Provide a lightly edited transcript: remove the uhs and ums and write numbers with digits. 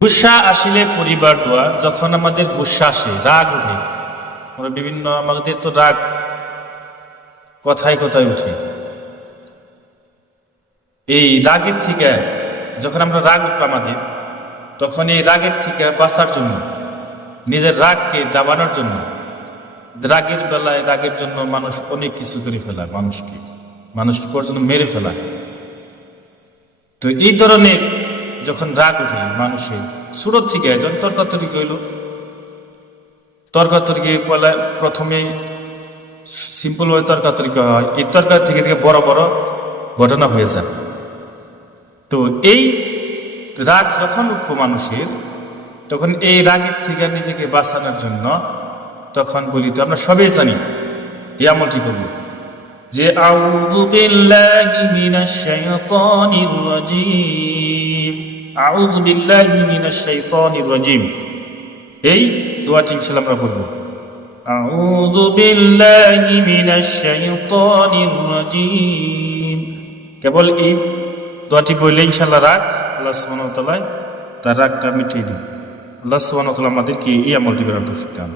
গুসা আসিলে পরিবার দোয়া। যখন আমাদের গুসা আসে, রাগ উঠে, আমরা বিভিন্ন আমাদের তো রাগ কথায় কথায় উঠে। এই রাগের থেকে যখন আমরা রাগ উঠবো আমাদের, তখন এই রাগের থেকে বাঁচার জন্য, নিজের রাগকে দাবানোর জন্য, রাগের বেলায় রাগের জন্য মানুষ অনেক কিছু করে ফেলায়, মানুষকে পর্যন্ত মেরে ফেলায়। তো এই ধরনের যখন রাগ উঠে মানুষের, সুরত থেকে যখন তর্কাতর্কি হইল, তর্কাতর্কি প্রথমে সিম্পল ভাবে তর্কাতর্কি হয়, এই তর্কার থেকে থেকে বড় বড় ঘটনা হয়ে যায়। তো এই রাগ যখন উঠবো মানুষের, তখন এই রাগের থেকে নিজেকে বাঁচানোর জন্য তখন বলি, তো আমরা সবাই জানি এই আমলটি করবো যে আউযু বিল্লাহি মিনাশ শাইতানির রাজীম, আউযু বিল্লাহি মিনাশ শাইতানির রাজীম, এই দোয়াটি ইনশাআল্লাহ আমরা করব। আউযু বিল্লাহি মিনাশ শাইতানির রাজীম, কেবল এই দোয়াটি বললে ইনশাআল্লাহ রাগ আল্লাহ সুবহানাহু ওয়া তাআলা তার রাগটা মিটিয়ে দিন। আল্লাহ সুবহানাহু ওয়া তাআলা আমাদেরকে এই আমলটি করার তৌফিক দান।